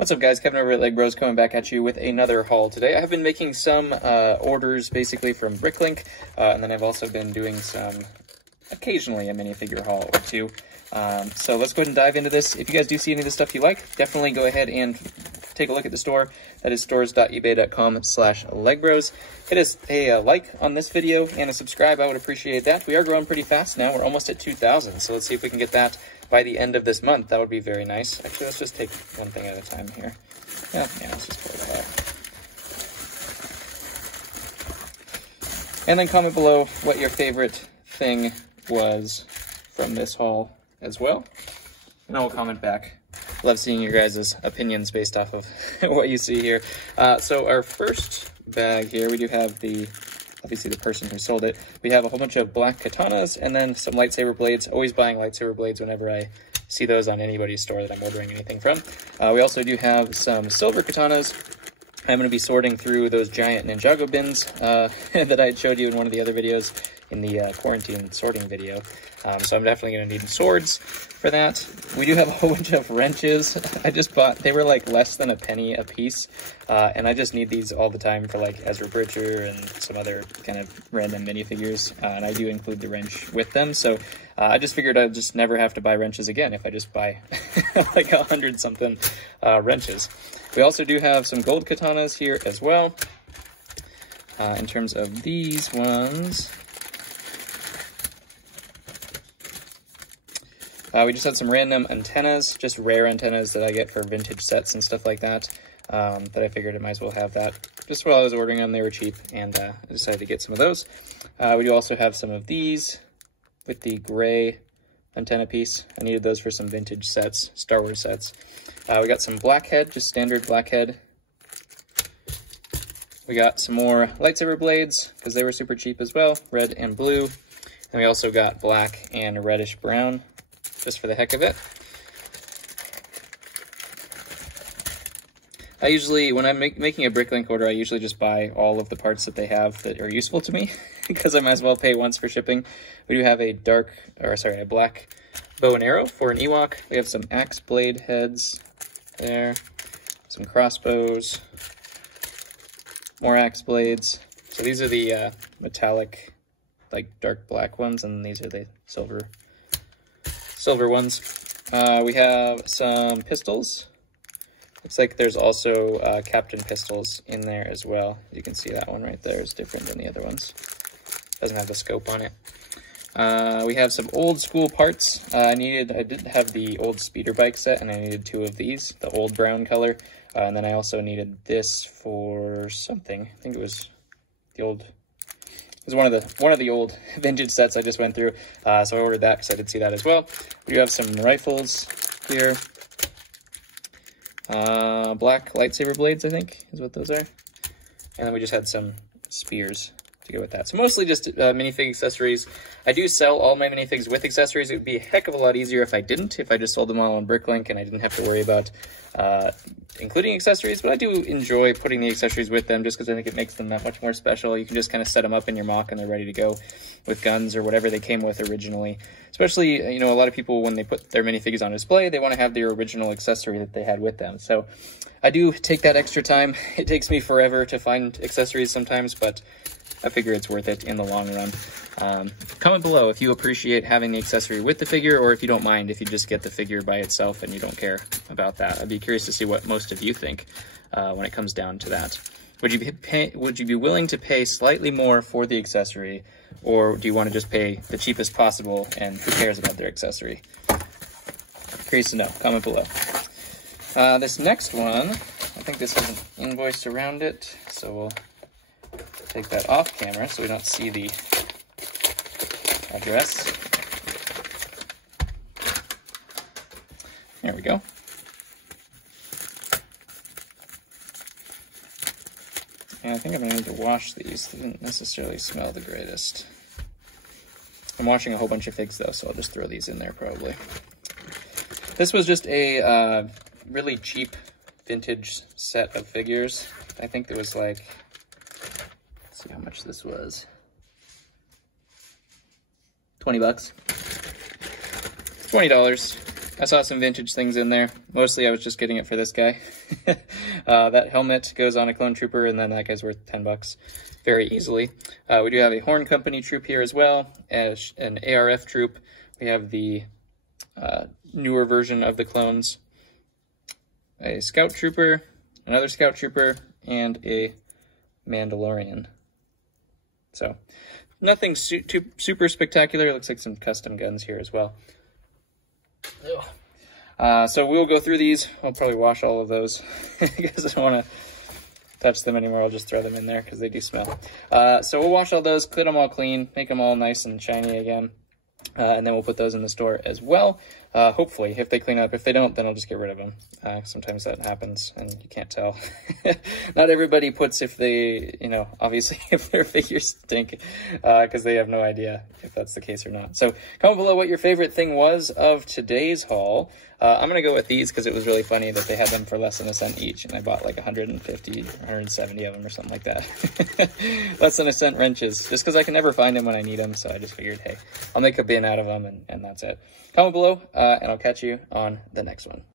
What's up guys, Kevin over at LEGbrOs coming back at you with another haul today. I have been making some orders basically from Bricklink, and then I've also been doing occasionally a minifigure haul or two. So let's go ahead and dive into this. If you guys do see any of the stuff you like, definitely go ahead and take a look at the store. That is stores.ebay.com/LEGbrOs. Hit us a like on this video and a subscribe. I would appreciate that. We are growing pretty fast now. We're almost at 2,000. So let's see if we can get that by the end of this month. That would be very nice. Actually, let's just take one thing at a time here. Yeah, let's just pull that out. And then comment below what your favorite thing was from this haul as well. And I will comment back. Love seeing your guys' opinions based off of what you see here. So our first bag here, we do have obviously the person who sold it. We have a whole bunch of black katanas and then some lightsaber blades. Always buying lightsaber blades whenever I see those on anybody's store that I'm ordering anything from. We also do have some silver katanas. I'm going to be sorting through those giant Ninjago bins that I had showed you in one of the other videos in the quarantine sorting video. So I'm definitely going to need swords for that. We do have a whole bunch of wrenches. I just bought, they were like less than a penny a piece. And I just need these all the time for like Ezra Bridger and some other kind of random minifigures. And I do include the wrench with them. So I just figured I'd just never have to buy wrenches again if I just buy like 100-something wrenches. We also do have some gold katanas here as well. In terms of these ones, we just had some random antennas, just rare antennas that I get for vintage sets and stuff like that. That I figured I might as well have that. Just while I was ordering them, they were cheap, and I decided to get some of those. We do also have some of these with the gray antenna piece. I needed those for some vintage sets, Star Wars sets. We got some blackhead, just standard blackhead. We got some more lightsaber blades, because they were super cheap as well, red and blue. And we also got black and reddish brown, just for the heck of it. I usually, when I'm making a Bricklink order, I usually just buy all of the parts that they have that are useful to me, because I might as well pay once for shipping. We do have a a black bow and arrow for an Ewok. We have some axe blade heads there, some crossbows, more axe blades. So these are the metallic, like dark black ones, and these are the silver ones. We have some pistols. Looks like there's also Captain pistols in there as well. You can see that one right there is different than the other ones. Doesn't have the scope on it. We have some old school parts. I did have the old speeder bike set, and I needed 2 of these, the old brown color. And then I also needed this for something. I think it was the old. It was one of the old vintage sets I just went through. So I ordered that because I did see that as well. We do have some rifles here. Black lightsaber blades, I think, is what those are. And then we just had some spears to go with that. So mostly just minifig accessories. I do sell all my minifigs with accessories. It would be a heck of a lot easier if I didn't, if I just sold them all on Bricklink and I didn't have to worry about including accessories. But I do enjoy putting the accessories with them just because I think it makes them that much more special. You can just kind of set them up in your mock and they're ready to go with guns or whatever they came with originally. Especially, you know, a lot of people, when they put their minifigures on display, they want to have their original accessory that they had with them. So I do take that extra time. It takes me forever to find accessories sometimes, but I figure it's worth it in the long run. Comment below if you appreciate having the accessory with the figure, or if you don't mind if you just get the figure by itself and you don't care about that. I'd be curious to see what most of you think when it comes down to that. Would you be willing to pay slightly more for the accessory, or do you want to just pay the cheapest possible and who cares about their accessory? Curious to know. Comment below. This next one, I think this has an invoice around it, so we'll take that off camera so we don't see the address. There we go. And I think I'm going to need to wash these. They didn't necessarily smell the greatest. I'm washing a whole bunch of figs though, so I'll just throw these in there probably. This was just a really cheap vintage set of figures. I think there was like, let's see how much this was. 20 bucks. $20. I saw some vintage things in there. Mostly I was just getting it for this guy. That helmet goes on a clone trooper, and then that guy's worth 10 bucks very easily. We do have a Horn Company troop here as well, as an ARF troop. We have the newer version of the clones, a Scout Trooper, another Scout Trooper, and a Mandalorian. So nothing super spectacular. It looks like some custom guns here as well. So we'll go through these. I'll probably wash all of those because I don't want to touch them anymore. I'll just throw them in there because they do smell. So we'll wash all those, clean them all clean, make them all nice and shiny again. And then we'll put those in the store as well. Hopefully, if they clean up. If they don't, then I'll just get rid of them. Sometimes that happens, and you can't tell. Not everybody puts if they, obviously if their figures stink, because they have no idea if that's the case or not. So comment below what your favorite thing was of today's haul. I'm going to go with these because it was really funny that they had them for less than a cent each, and I bought like 150, 170 of them or something like that. Less than a cent wrenches, just because I can never find them when I need them, so I just figured, hey, I'll make a bin out of them, and that's it. Comment below, and I'll catch you on the next one.